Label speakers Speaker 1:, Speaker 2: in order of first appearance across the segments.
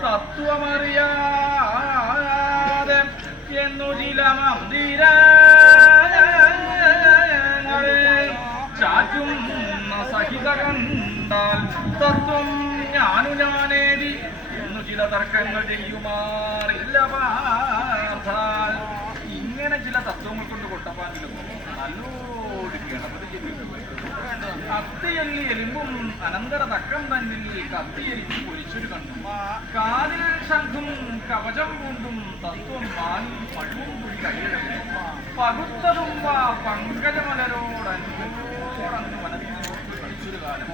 Speaker 1: തത്വമറിയാതെ എന്നു ചില മന്ദിര ചാറ്റുന്ന സഹിത കണ്ടാൽ തത്വം ഞാനു ഞാനേതി എന്നു ചില തർക്കങ്ങൾ ചെയ്യുമാറില്ല ചില കൊണ്ട് കൊട്ടപ്പാങ്കിലും നല്ലോട് ഗണപതി ചെല്ലിട്ടുണ്ട് കത്തിയല്ലി എലുമ്പും അനന്തര തക്കം തന്നിൽ കത്തിയരിക്കും പൊരിച്ചൊരു കണ്ണും. കാതിൽ ശംഖും കവചം കൊണ്ടും തത്വം മാനും പഴുവും കൂടി കയ്യിലെടുക്കും പകുത്തതും പങ്കജമലരോടങ്ങോടങ്ങ് മനസ്സിൽ കളിച്ചൊരു കാലം.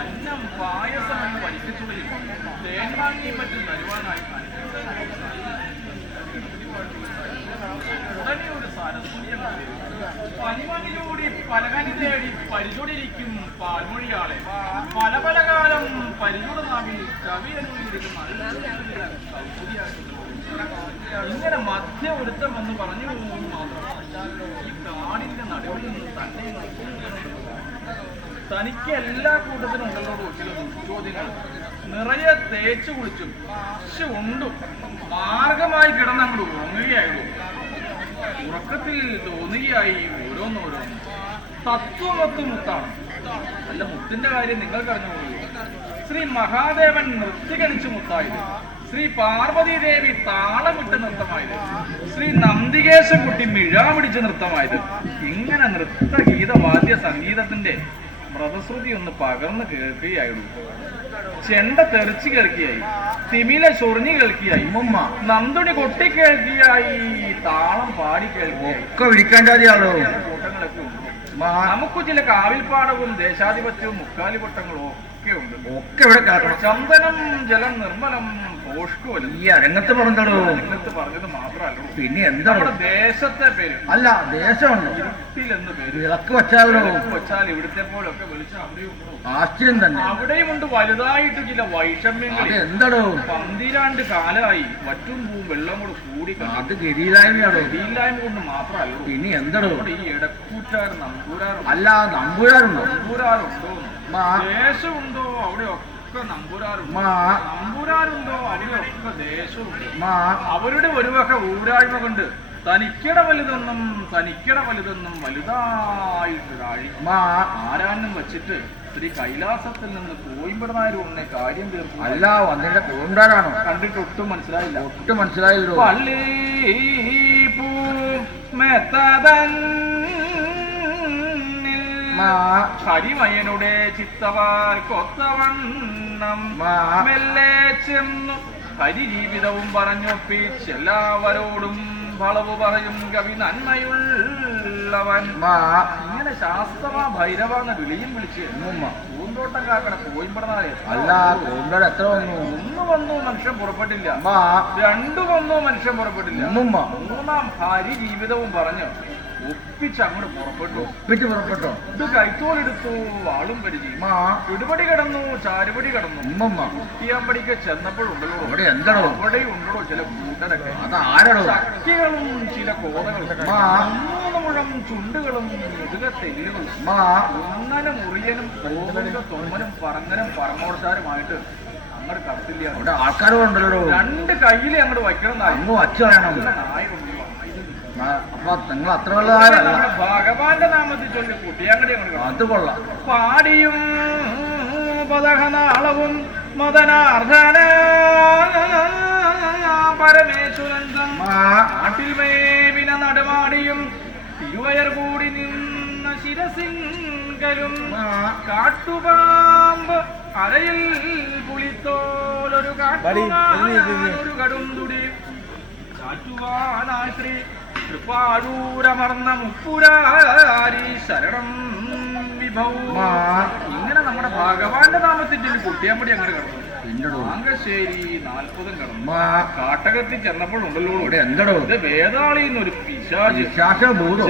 Speaker 1: അന്നം പായസം എന്ന് വലിക്കച്ചുള്ളിൽ തേൻവാങ്ങിയും മറ്റും തരുവാനായി ഉടനെ ഒരു സാരസ്വതിയുള്ള പനിമണിലൂടി പലകനി തേടി പരിചൊടിയിരിക്കും പാൽമൊഴിയാളെ പല പല കാലം പരിചുട നാവിൽ ഇങ്ങനെ മധ്യ ഒരുത്തം എന്ന് പറഞ്ഞു പോകുന്നു ഈ കാടിന്റെ നടുവിൽ തന്നെ തനിക്ക് എല്ലാ കൂട്ടത്തിനും ഉണ്ടല്ലോ ചോദ്യങ്ങൾ നിറയെ തേച്ചു കുളിച്ചും ഉണ്ടും മാർഗമായി കിടന്നങ്ങോട്ട് ഉറങ്ങുകയായുള്ളൂ ഉറക്കത്തിൽ തോന്നുകയായി ഓരോന്നോരോന്ന്. തത്വമൊക്കെ മുത്താണ് അല്ല മുത്തിന്റെ കാര്യം നിങ്ങൾക്ക് അറിഞ്ഞുകൊള്ളൂ ശ്രീ മഹാദേവൻ നൃത്തികണിച്ച് മുത്തായത്. ശ്രീ പാർവതി ദേവി താളമിട്ട് നൃത്തമായത്. ശ്രീ നന്ദികേശൻ കുട്ടി മിഴാമിടിച്ച് നൃത്തമായത്. ഇങ്ങനെ നൃത്ത ഗീതവാദ്യ സംഗീതത്തിന്റെ മൃതശ്രുതി ഒന്ന് പകർന്ന് കേൾക്കുകയായിരുന്നു. ചെണ്ട തെറിച്ച് കേൾക്കിയായി. തിമില ചൊറിഞ്ഞു കേൾക്കിയായി.
Speaker 2: ഉമ്മ
Speaker 1: നന്ദുണി കൊട്ടി കേൾക്കിയായി. താളം പാടി കേൾക്കിയായി.
Speaker 2: ഒക്കെ
Speaker 1: കൂട്ടങ്ങളൊക്കെ ഉണ്ട്. നമുക്ക് ചില കാവിൽപ്പാടവും ദേശാധിപത്യവും മുക്കാലിപട്ടങ്ങളും ഒക്കെ ഉണ്ട്.
Speaker 2: ഒക്കെ ഇവിടെ
Speaker 1: ചന്ദനം ജലം നിർമ്മലം
Speaker 2: ഈ അരങ്ങത്ത്
Speaker 1: പറഞ്ഞത് മാത്രമല്ലോ.
Speaker 2: പിന്നെ എന്താ
Speaker 1: ദേശത്തെ പേര്.
Speaker 2: അല്ല ദേശമുണ്ടോ വിളക്ക് വെച്ചാലോ?
Speaker 1: വെച്ചാൽ ഇവിടുത്തെ പോലൊക്കെ.
Speaker 2: ആശ്ചര്യം തന്നെ.
Speaker 1: അവിടെയും ഉണ്ട്. വലുതായിട്ട് ചില വൈഷമ്യങ്ങൾ
Speaker 2: എന്താടോ
Speaker 1: പന്തിരാണ്ട് കാലമായി വറ്റും പൂവും വെള്ളം കൂടെ കൂടി
Speaker 2: അത് ഗതിയിലായ്മയാണോ
Speaker 1: ഗതിയില്ലായ്മ കൊണ്ട് മാത്രമല്ല.
Speaker 2: പിന്നെ എന്താടോ?
Speaker 1: ഈ ഇടക്കൂറ്റാർ നമ്പൂരാറും
Speaker 2: അല്ല
Speaker 1: നമ്പൂരാറുണ്ടോ
Speaker 2: നമ്പൂരാറുണ്ടോ
Speaker 1: ദേശമുണ്ടോ? അവിടെയൊക്കെ നമ്പൂരാറുണ്ടോ അവിടെയൊക്കെ ദേശമുണ്ട്. അവരുടെ ഒരു വക ഊരായ്മ കൊണ്ട് തനിക്കിട വലുതെന്നും തനിക്കിട വലുതെന്നും വലുതായിട്ടൊരാഴി
Speaker 2: മാ.
Speaker 1: ആരാനും വച്ചിട്ട് ശ്രീ കൈലാസത്തിൽ നിന്ന് കോയിമ്പടനായാലും ഉണ്ണെ കാര്യം തീർക്കും.
Speaker 2: അല്ല അതിന്റെ കോണ്ടാരാണോ
Speaker 1: കണ്ടിട്ട് ഒട്ടും മനസ്സിലായില്ല.
Speaker 2: ഒട്ടും മനസ്സിലായില്ലോ
Speaker 1: പള്ളി പൂ മെത്തതന്നിൽ
Speaker 2: മാ
Speaker 1: ഹരിമയനുടെ ചിത്തവാൽ കൊത്തവണ്ണം മെല്ലെ ചെന്നു. ഹരിജീവിതവും പറഞ്ഞൊപ്പിച്ചെല്ലാവരോടും വളവ് പറയും കവി നന്മയുള്ളവൻ. ഇങ്ങനെ ശാസ്ത്രമാ ഭൈരവ എന്ന വിളിയും വിളിച്ച്
Speaker 2: ഉമ്മ
Speaker 1: പൂന്തോട്ടം കാക്കണ കോയിമ്പടനാളെ
Speaker 2: അല്ല കോണ്ടാർ എത്ര വന്നു?
Speaker 1: ഒന്ന് വന്നു മനുഷ്യൻ പുറപ്പെട്ടില്ല. രണ്ടു വന്നു മനുഷ്യൻ പുറപ്പെട്ടില്ല. മൂന്നാം ഹരി ജീവിതവും പറഞ്ഞ് ഒപ്പിച്ച് അങ്ങോട്ട് പുറപ്പെട്ടു.
Speaker 2: ഒപ്പിച്ച് പുറപ്പെട്ടോ.
Speaker 1: ഇത് കൈത്തോലെടുത്തു. വാളും പരിചയം.
Speaker 2: മാ
Speaker 1: ഇടുപടി കടന്നു ചാരുപടി കടന്നു.
Speaker 2: ഉമ്മമ്മ
Speaker 1: കുട്ടിയാമ്പടിക്ക് ചെന്നപ്പോഴുണ്ടല്ലോ.
Speaker 2: അവിടെ എന്താണോ
Speaker 1: അവിടെ ഉണ്ടോ ചില കൂട്ടരൊക്കെ.
Speaker 2: അത് ആരാടോ?
Speaker 1: ശക്തികളും ചില കോതകളും മുഴം ചുണ്ടുകളും മുതുക തെല്ലുകളും ഒന്നനും കോതലിന്റെ തൊമ്മനും പറങ്ങനും പറങ്ങോടച്ചാരുമായിട്ട് അങ്ങോട്ട് കടത്തില്ല.
Speaker 2: അവിടെ ആൾക്കാരും ഉണ്ടല്ലോ
Speaker 1: രണ്ട് കയ്യിലെ അങ്ങോട്ട് വയ്ക്കണം.
Speaker 2: അങ്ങ് വച്ചു കളയണം.
Speaker 1: നായ കൊണ്ട്
Speaker 2: അപ്പൊ നിങ്ങൾ അത്ര ഉള്ളതാരല്ല
Speaker 1: നമ്മുടെ ഭഗവാന്റെ നാമത്തിൽ ചൊല്ലി കുട്ടിയാങ്കടി.
Speaker 2: അത് കൊള്ളാം.
Speaker 1: പാടിയും പദഹനാളവും മദനാർദ്ദന. പരമേശ്വരൻ
Speaker 2: മാ.
Speaker 1: നാട്ടിൽ മേവിന നടമാടിയും തിരുവയർ കൂടി നിന്ന ശിരസിങ്കലും കാട്ടുപാമ്പ് അരയിൽ പുളിത്തോലൊരു കാട്ടുപാമ്പ് കടും തുടി ശ്രീ തൃപ്പാഴൂരമർന്ന മുപ്പുരാരി ശരണം വിഭവ. ഇങ്ങനെ നമ്മുടെ ഭഗവാന്റെ നാമത്തിൽ ചൊല്ലി കുട്ടിയാമ്പടി അങ്ങോട്ട് കടന്നു. മാങ്കശ്ശേരി നാൽപ്പതും കടന്നു. കാട്ടകത്തിൽ ചെന്നപ്പോൾ
Speaker 2: ഉണ്ടല്ലോ എന്തടോ?
Speaker 1: ഇത് വേതാളി എന്നൊരു പിശാച്.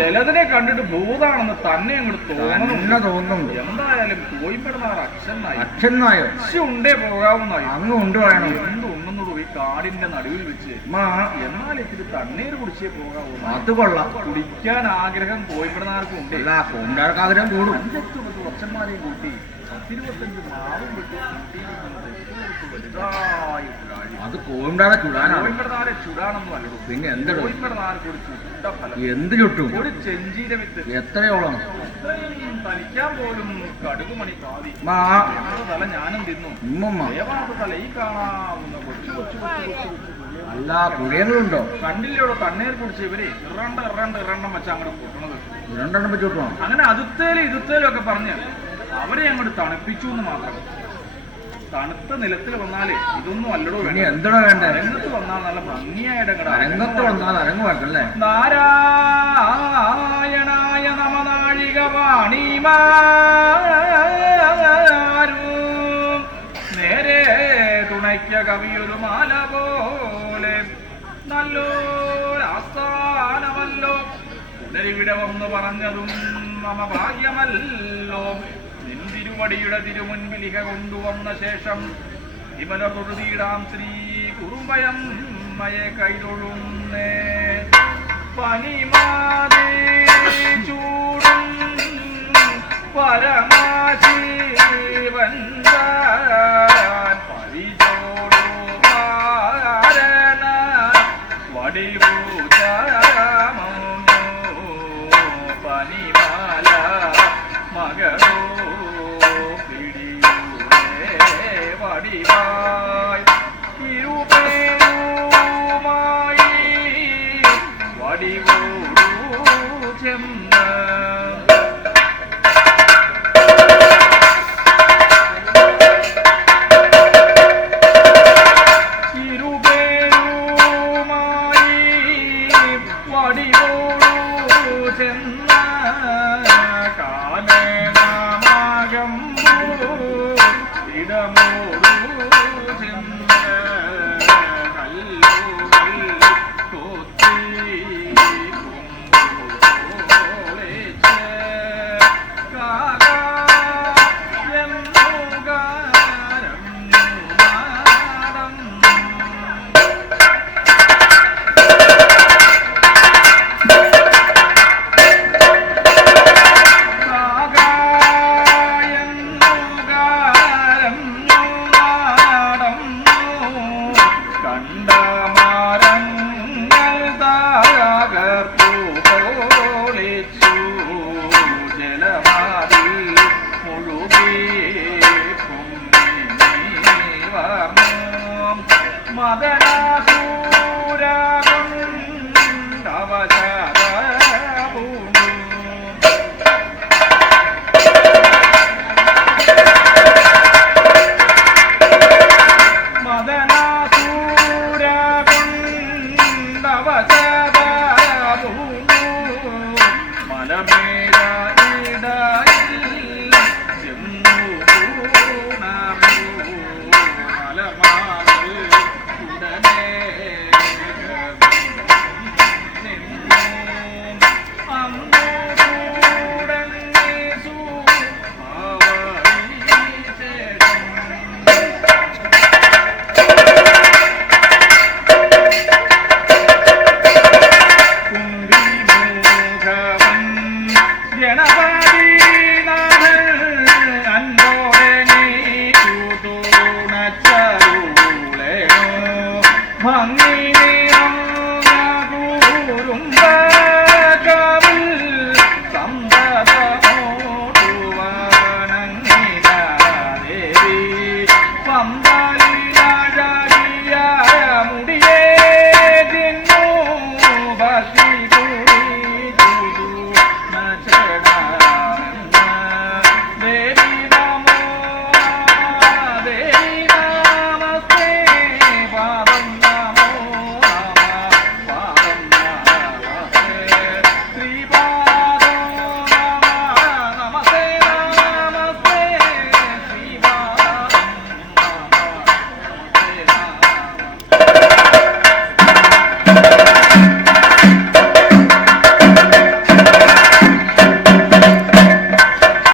Speaker 1: ചിലതിനെ കണ്ടിട്ട് ഭൂതാണെന്ന് തന്നെ അങ്ങോട്ട് തോന്നുന്നു.
Speaker 2: തോന്നുന്നു.
Speaker 1: എന്തായാലും കോയിപ്പെടുന്ന നായ
Speaker 2: അച്ഛൻ നായ
Speaker 1: അച്ഛൻ ഉണ്ടേ പോകാവുന്നായി
Speaker 2: അങ്ങ് ഉണ്ട് പറയണം.
Speaker 1: എന്ത് ഉണ്ടെന്നുള്ളൂ ഈ കാടിന്റെ നടുവിൽ വെച്ച്
Speaker 2: മാ.
Speaker 1: എന്നാൽ ഇത്തിരി തണ്ണീർ കുടിച്ചേ പോകാവൂ.
Speaker 2: അത് കൊള്ളാം.
Speaker 1: കുടിക്കാൻ ആഗ്രഹം കോയിപ്പെടുന്നവർക്കും ഉണ്ട്
Speaker 2: കോണ്ടാർക്ക് ആഗ്രഹം കൂടും.
Speaker 1: അഞ്ചെട്ട് പത്ത് വർഷന്മാരെയും കൂട്ടി പത്തിരുപത്തഞ്ച് മാവും വെട്ടി
Speaker 2: അത് കോയമ്പാടെ ചുടാനാണ്. പിന്നെ
Speaker 1: ഫലം.
Speaker 2: എന്ത് ചുട്ടും?
Speaker 1: ഒരു ചെഞ്ചീര വിത്ത്
Speaker 2: എത്രയോളം?
Speaker 1: തനിക്കാൻ പോലും പാതി. തല ഞാനും തിന്നു. തല ഈ കാണാവുന്ന കൊച്ചു കൊച്ചു.
Speaker 2: അല്ല കുഴിയങ്ങളുണ്ടോ
Speaker 1: കണ്ടില്ലോടോ കണ്ണീർ കുടിച്ച് ഇവർ ഇറണ്ട ഇറണ്ട ഇറണ്ടം വെച്ച് അങ്ങോട്ട് പൊട്ടണത്.
Speaker 2: രണ്ടെണ്ണം വെച്ച്
Speaker 1: അങ്ങനെ അതുത്തേലും ഇതുത്തേലും ഒക്കെ പറഞ്ഞ് അവരെ അങ്ങോട്ട് തണുപ്പിച്ചു എന്ന് മാത്രം. തണുത്ത നിലത്തിൽ വന്നാലേ ഇതൊന്നും അല്ലടോ
Speaker 2: ഇനി എന്തെടാ വേണ്ടേ?
Speaker 1: രംഗത്ത് വന്നാൽ നല്ല ഭംഗിയായിട്ട്
Speaker 2: അരങ്ങത്ത് വന്നാൽ അരങ്ങ്
Speaker 1: നാരായണായ നമനാഴിക വാണിമാരും നേരെ തുണയ്ക്ക കവിയൊരു മാല പോലെ. നല്ലോരാസ്ഥാനമല്ലോ പുനരിവിടെ വന്ന് പറഞ്ഞതും നമ ഭാഗ്യമല്ലോ നിന്തിരുവടിയുടെ തിരുമുൻപിലിക കൊണ്ടുവന്ന ശേഷം ഇവന കുറുതിയിടാം ശ്രീ കുറുമയം മയെ കൈതൊഴുന്നേ. പനിമാതേ ചൂടും പരമാശീവൻ പരിചോടു മാരണ ഇടമോടു ഭംഗിയും